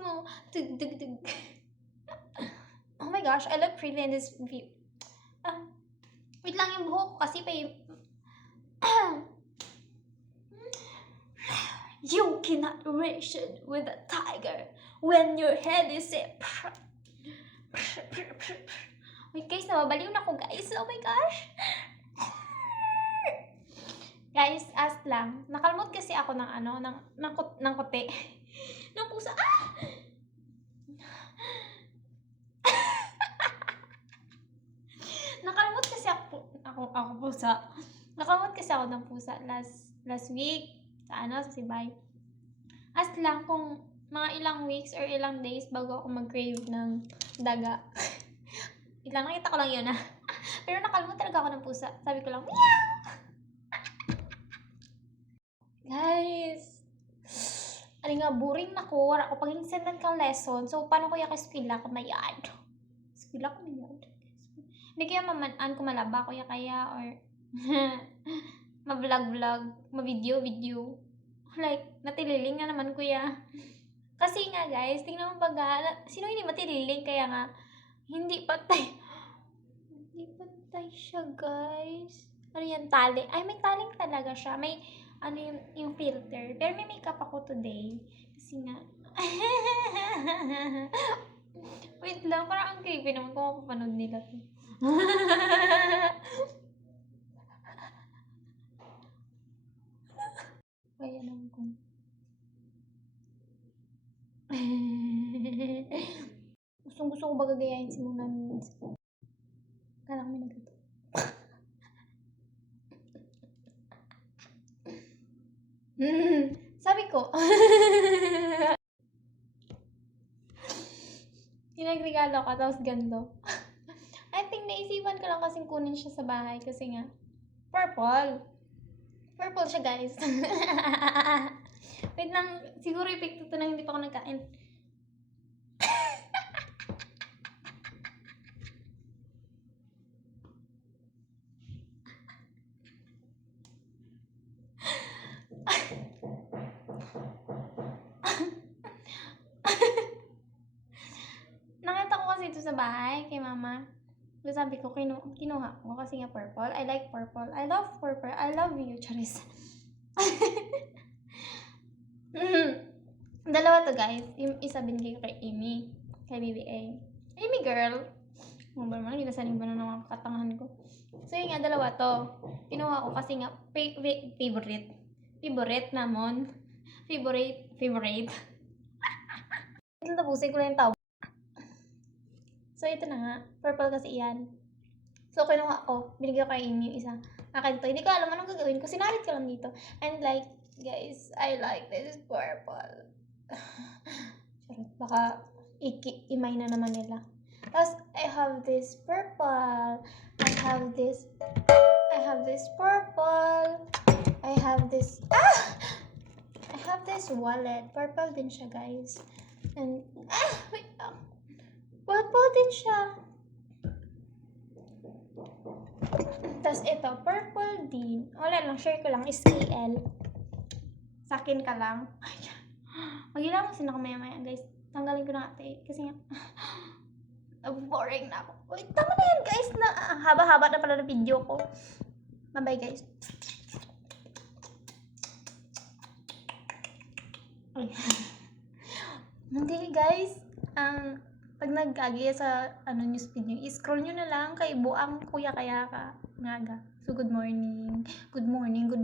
mo. Tug, tug, tug. Oh my gosh, I look pretty in this view. Wait lang yung buhok ko kasi pa yung... You cannot reason with a tiger when your head is set. Wait guys, nababaliw na ako guys. Oh my gosh. Guys, ask lang. Nakalimot kasi ako ng ano, ng kote. Ng pusa. Nakalimot kasi ako pusa. Nakalimot kasi ako ng pusa last week sa Sibay. Ask lang kung mga ilang weeks or ilang days bago ako mag-crave ng daga. Ilang nakita ko lang yun Pero nakalimot talaga ako ng pusa. Sabi ko lang, meow! Guys, ano nga, boring na ko. Wala ko pag-insendan kang lesson. So, paano ko yung eskwela ko mayad? Eskwela ko mayad? Hindi kaya mamanaan ko malaba ko kaya or ma-vlog, ma-video. Like, natililing na naman kuya. Kasi nga guys, tingnan mo baga, sino hindi matililing kaya nga, hindi patay. Hindi patay siya guys. Ano yan, tali? Ay, may taling talaga siya. May, ano yung filter. Pero may makeup ako today. Kasi nga, wait lang, parang ang creepy naman kung mapapanood nila to. Kaya naman ko. Gusto ko ba gagayahin si Mona Miss? Kala ko may nagkito. Sabi ko. Pinagregalo ka, tapos gando. I think naisipan ko lang kasing kunin siya sa bahay kasi nga, purple. Purple siya, guys. Wait lang, siguro epekto to na hindi pa ako nagkain. Nakita ko kasi ito sa bahay kay mama. So sabi ko, kinuha ko kasi nga purple. I like purple. I love purple. I love you, Charis. Dalawa to guys. Yung isa binigay ko kay Amy. Kay BBA. Amy girl. Ano ba naman? Hindi nasaling ba na ng katangahan ko. So yun nga, dalawa to. Kinuha ko kasi nga favorite. Favorite namon. Favorite. Ito tapusin ko lang yung tao. So, ito na nga. Purple kasi yan. So, kinuha ko. Binigyan ko kay Amy yung isa. Akin to. Hindi ko alam anong gagawin ko. Sinalit ko lang dito. And like, guys, I like this purple. Charot. Baka imay na naman nila. Tapos, I have this purple. I have this purple. I have this wallet. Purple din siya, guys. And, wait lang. Purple din siya. Tapos ito, purple din. Wala lang, share ko lang. Is KL. Sa akin ka lang. Mag-ilamos na ako maya-maya, guys. Tanggalin ko na ate. Kasi nga, boring na ako. Wait, tama na yan, guys. Haba-haba na pala na video ko. Bye-bye, guys. Hindi, guys. Pag nag-agi sa newsfeed nyo, i-scroll nyo na lang kay Buang Kuya Kaya Ka. Ngaga. So, good morning. Good morning.